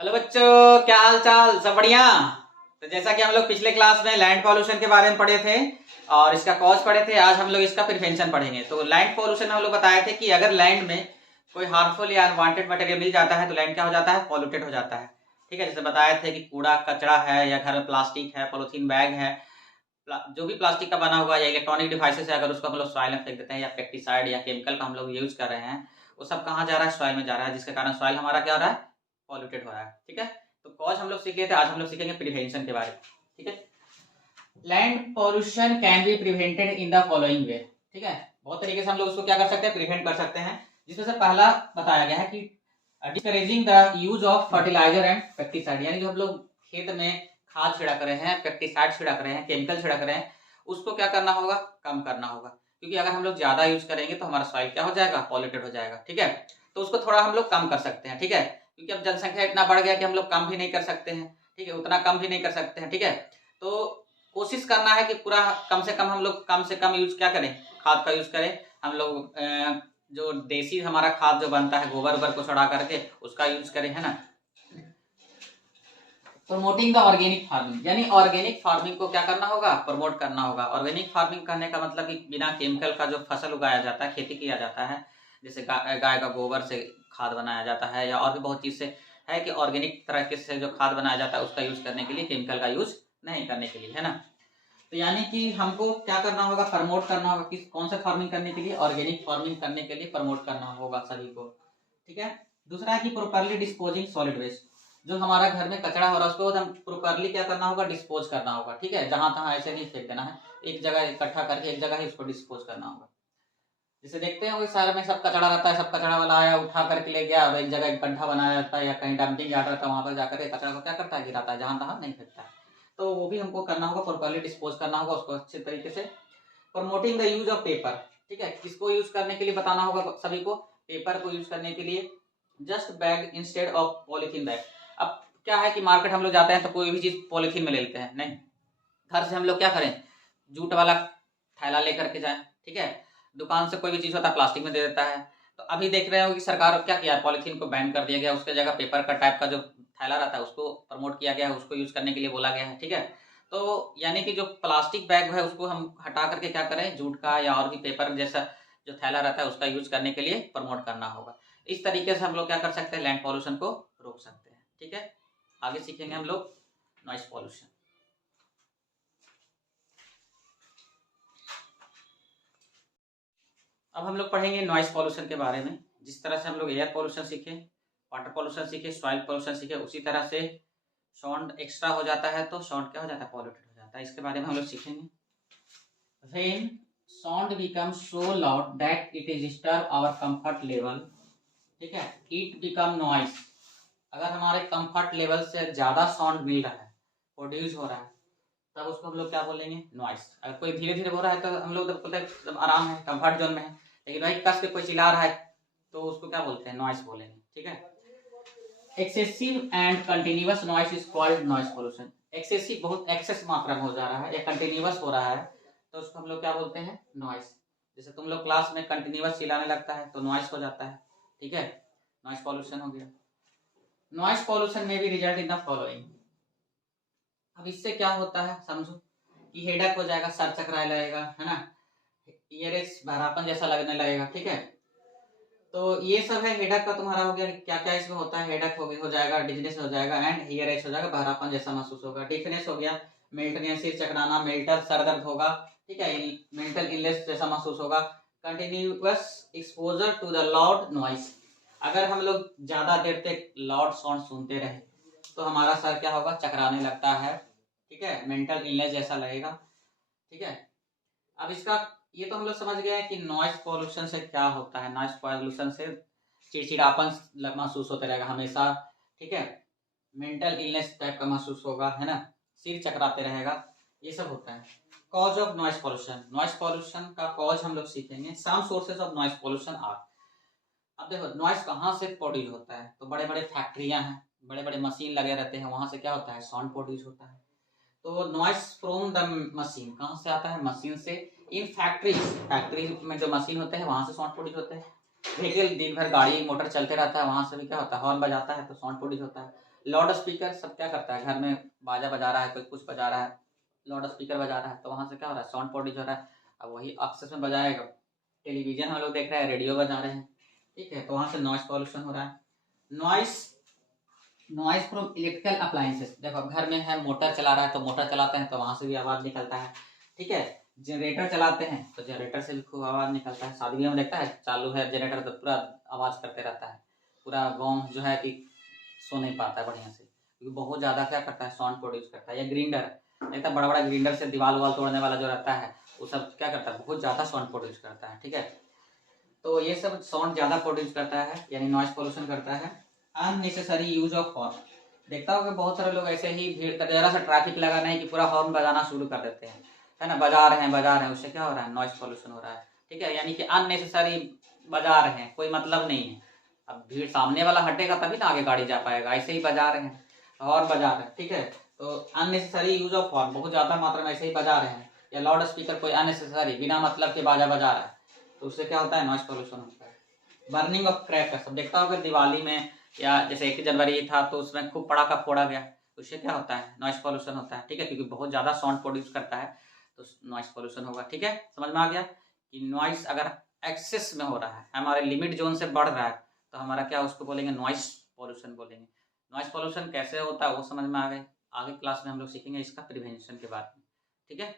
Hello बच्चों, क्या हाल चाल? सब बढ़िया। तो जैसा कि हम लोग पिछले क्लास में लैंड पॉल्यूशन के बारे में पढ़े थे और इसका कॉज पढ़े थे, आज हम लोग इसका प्रिवेंशन पढ़ेंगे। तो लैंड पॉल्यूशन हम लोग बताए थे कि अगर लैंड में कोई हार्मफुल या अनवांटेड मटेरियल मिल जाता है तो लैंड क्या हो जाता है? पॉल्यूटेड हो जाता है। ठीक है, जैसे बताए थे कि कूड़ा कचरा है या घर में प्लास्टिक है, पॉलिथीन बैग है, जो भी प्लास्टिक का बना हुआ या इलेक्ट्रॉनिक डिवाइसेस है, अगर उसको हम लोग सॉइल में फेंक देते हैं या पेस्टिसाइड या केमिकल का हम लोग यूज कर रहे हैं, वो सब कहाँ जा रहा है? सॉइल में जा रहा है, जिसके कारण सॉइल हमारा क्या हो रहा है? पॉल्यूटेड हो रहा है। ठीक है, तो कॉज हम लोग सीख लिए थे, आज हम लोग सीखेंगे प्रिवेंशन के बारे में। ठीक है, land pollution can be prevented in the following वे। ठीक है, बहुत तरीके से हम लोग उसको क्या कर सकते हैं? प्रिवेंट कर सकते हैं, जिसमें से पहला बताया गया है कि discouraging the use of fertiliser and pesticide, यानी जो हम लोग खेत में खाद छिड़क रहे हैं, पेस्टिसाइड छिड़क रहे हैं, केमिकल छिड़क रहे हैं, उसको क्या करना होगा? कम करना होगा। क्योंकि अगर हम लोग ज्यादा यूज करेंगे तो हमारा सॉइल क्या हो जाएगा? पॉल्यूटेड हो जाएगा। ठीक है, तो उसको थोड़ा हम लोग कम कर सकते हैं। ठीक है, क्योंकि अब जनसंख्या इतना बढ़ गया कि हम लोग कम भी नहीं कर सकते हैं। ठीक है, उतना कम भी नहीं कर सकते हैं। ठीक है, तो कोशिश करना है कि पूरा कम से कम हम लोग कम से कम यूज क्या करें? खाद का यूज करें। हम लोग जो देसी हमारा खाद जो बनता है, गोबर उबर को सड़ा करके उसका यूज करें, है ना। प्रमोटिंग द ऑर्गेनिक फार्मिंग, यानी ऑर्गेनिक फार्मिंग को क्या करना होगा? प्रमोट करना होगा। ऑर्गेनिक फार्मिंग करने का मतलब कि बिना केमिकल का जो फसल उगाया जाता है, खेती किया जाता है, जैसे गाय का गोबर से खाद बनाया जाता है या और भी बहुत चीज से है कि ऑर्गेनिक तरीके से जो खाद बनाया जाता है उसका यूज करने के लिए, केमिकल का यूज नहीं करने के लिए, है ना। तो यानी कि हमको क्या करना होगा? प्रमोट करना होगा। किस कौन सा फार्मिंग करने के लिए? ऑर्गेनिक फार्मिंग करने के लिए प्रमोट करना होगा सभी को। ठीक है, दूसरा है कि प्रॉपर्ली डिस्पोजिंग सॉलिड वेस्ट, जो हमारा घर में कचरा हो रहा है उसको हम प्रॉपर्ली क्या करना होगा? डिस्पोज करना होगा। ठीक है, जहां तहां ऐसे नहीं फेंक देना है, एक जगह इकट्ठा करके एक जगह ही उसको डिस्पोज करना होगा। जैसे देखते हैं शहर में सब कचरा रहता है, सब कचरा वाला आया उठा करके ले गया, अब एक जगह एक गड्ढा बनाया जाता है या कहीं डंपिंग यार्ड रहता है, वहां पर जाकर के कचरा को क्या करता है? गिराता है, जहां तहां नहीं फेंकता है। तो वो भी हमको करना होगा, प्रॉपर्ली डिस्पोज करना होगा उसको अच्छे तरीके से। Promoting the use of paper, ठीक है, किसको यूज करने के लिए बताना होगा? सभी को। पेपर को यूज करने के लिए। Just bag instead of polythene bag. अब क्या है कि मार्केट हम लोग जाते हैं तो कोई भी चीज पॉलिथीन में ले लेते हैं, नहीं, घर से हम लोग क्या करें? जूट वाला थैला लेकर के जाएं। ठीक है, दुकान से कोई भी चीज होता है प्लास्टिक में दे देता है। तो अभी देख रहे हो कि सरकार क्या किया है? पॉलिथीन को बैन कर दिया गया, उसके जगह पेपर का टाइप का जो थैला रहता है उसको प्रमोट किया गया है, उसको यूज करने के लिए बोला गया है। ठीक है, तो यानी कि जो प्लास्टिक बैग है उसको हम हटा करके क्या करें? जूट का या और भी पेपर जैसा जो थैला रहता है उसका यूज करने के लिए प्रमोट करना होगा। इस तरीके से हम लोग क्या कर सकते हैं? लैंड पॉल्यूशन को रोक सकते हैं। ठीक है, आगे सीखेंगे हम लोग नॉइस पॉल्यूशन। अब हम लोग पढ़ेंगे नॉइस पॉल्यूशन के बारे में। जिस तरह से हम लोग एयर पॉल्यूशन सीखे, वाटर पॉल्यूशन सीखे, सॉइल पॉल्यूशन सीखे, उसी तरह से साउंड एक्स्ट्रा हो जाता है तो साउंड क्या हो जाता है? पॉल्यूटेड हो जाता है। इसके बारे में हम लोग सीखेंगे। When sound becomes so loud that it is disturb our comfort level, ठीक है, it become noise। अगर हमारे कंफर्ट लेवल से ज्यादा साउंड मिल रहा है, प्रोड्यूस हो रहा है, तब उसको हम लोग क्या बोलेंगे? नॉइस। अगर कोई धीरे धीरे बोल रहा है तो हम लोग तो बोलते हैं आराम है, कंफर्ट जोन में है। लेकिन भाई कस के कोई चिल्ला रहा है तो उसको क्या बोलते हैं? नॉइस बोलेंगे। ठीक है, excessive and continuous noise is called noise pollution. Excessive, बहुत एक्सेस मात्रा में हो जा रहा है या कंटिन्यूअस हो रहा है तो उसको हम लोग क्या बोलते हैं? नॉइस। जैसे तुम लोग क्लास में कंटिन्यूअस चिल्लाने लगता है तो नॉइस हो जाता है। ठीक है, नॉइस पॉल्यूशन हो गया। नॉइस पॉल्यूशन में भी रिजल्ट इन द फॉलोइंग। अब इससे क्या होता है समझो कि हेडेक हो जाएगा, सर चकराने लगेगा, है ना, ईयरेज बहरापन जैसा लगने लगेगा। ठीक है, तो ये सब है हेडेक का तुम्हारा हो गया। क्या क्या इसमें होता है? हेडेक हो जाएगा, डिजनेस हो जाएगा एंड हियरेज हो जाएगा, बहरापन जैसा महसूस होगा। डिफनेस हो गया, मेल्टनेस, सिर चकराना, मेल्टर, सर दर्द होगा। ठीक है, मेंटल इलनेस जैसा महसूस होगा। Continuous exposure to the loud noise, अगर हम लोग ज्यादा देर तक लाउड साउंड सुनते रहे तो हमारा सर क्या होगा? चकराने लगता है। ठीक है, मेंटल इलनेस जैसा लगेगा। ठीक है, अब इसका ये तो हम लोग समझ गए हैं कि नॉइस पॉल्यूशन से क्या होता है। नॉइस पॉल्यूशन से चिड़चिड़ापन महसूस होता रहेगा हमेशा। ठीक है, मेंटल इलनेस टाइप का महसूस होगा, है ना, सिर चकराते रहेगा, ये सब होता है। Cause of noise pollution, noise pollution का कॉज हम लोग सीखेंगे। Some sources of noise pollution are. अब देखो नॉइस कहाँ से प्रोड्यूस होता है? तो बड़े बड़े फैक्ट्रियां हैं, बड़े बड़े मशीन लगे रहते हैं, वहां से क्या होता है? साउंड प्रोड्यूस होता है। तो नॉइस फ्रॉम द मशीन कहाँ से आता है? मशीन से। इन फैक्ट्री, फैक्ट्री में जो मशीन होते हैं वहां से साउंड प्रोड्यूस होते हैं। व्हीकल दिन भर गाड़ी मोटर चलते रहता है, वहाँ से भी क्या होता है, हॉर्न बजाता है तो साउंड प्रोड्यूस होता है। लाउड स्पीकर सब क्या करता है, घर में बाजा बजा रहा है, कोई कुछ बजा रहा है, लाउड स्पीकर बजा रहा है तो वहाँ से क्या हो रहा है, साउंड प्रोड्यूस हो रहा है। अब वही एक्सेस में बजाएगा, टेलीविजन हम लोग देख रहे हैं, रेडियो बजा रहे हैं, ठीक है, तो वहाँ से नॉइस पॉल्यूशन हो रहा है। नॉइस फ्रॉम इलेक्ट्रिकल अप्लायंसेस, देखो घर में है, मोटर चला रहा है तो मोटर चलाते हैं तो वहाँ से भी आवाज़ निकलता है, ठीक है। जनरेटर चलाते हैं तो जनरेटर से भी खूब आवाज़ निकलता है। शादी में देखता है चालू है जनरेटर तो पूरा आवाज़ करते रहता है, पूरा गाँव जो है कि सो नहीं पाता है बढ़िया से, क्योंकि बहुत ज़्यादा क्या करता है, साउंड प्रोड्यूस करता है। या ग्रिंडर, देखता बड़ा बड़ा ग्रिंडर से दीवार वाल तोड़ने वाला जो रहता है वो सब क्या करता है, बहुत ज़्यादा साउंड प्रोड्यूस करता है, ठीक है। तो ये सब साउंड ज़्यादा प्रोड्यूस करता है, यानी नॉइस पोल्यूशन करता है। अननेसेसरी यूज ऑफ हॉर्न, देखता होगा बहुत सारे लोग ऐसे ही भीड़ का जरा सा ट्रैफिक लगा नहीं कि पूरा हॉर्न बजाना शुरू कर देते हैं, है ना, बजा रहे हैं, उससे क्या हो रहा है, नॉइस पोल्यूशन हो रहा है, ठीक है। यानी कि अननेसेसरी बजा रहे हैं, कोई मतलब नहीं है। अब भीड़ सामने वाला हटेगा तभी ना आगे गाड़ी जा पाएगा, ऐसे ही बजा रहे हैं, हॉर्न बजा रहे हैं, ठीक है। तो अननेसेसरी यूज ऑफ हॉर्न, बहुत ज़्यादा मात्रा में ऐसे ही बजा रहे हैं, या लाउड स्पीकर कोई अननेसेसरी बिना मतलब के बाजा बजा रहा है तो उससे क्या होता है, नॉइस पोल्यूशन होता है। बर्निंग ऑफ क्रैकर्स, अब देखता होगा दिवाली में या जैसे 1 जनवरी था तो उसमें खूब पटाखा फोड़ा गया, उससे क्या होता है, नॉइस पोल्यूशन होता है, ठीक है, क्योंकि बहुत ज़्यादा साउंड प्रोड्यूस करता है तो नॉइस पोल्यूशन होगा, ठीक है। समझ में आ गया कि नॉइस अगर एक्सेस में हो रहा है, हमारे लिमिट जोन से बढ़ रहा है तो हमारा क्या, उसको बोलेंगे नॉइस पोल्यूशन बोलेंगे। नॉइस पोल्यूशन कैसे होता है वो समझ में आ गए, आगे क्लास में हम लोग सीखेंगे इसका प्रिवेंशन के बारे में, ठीक है।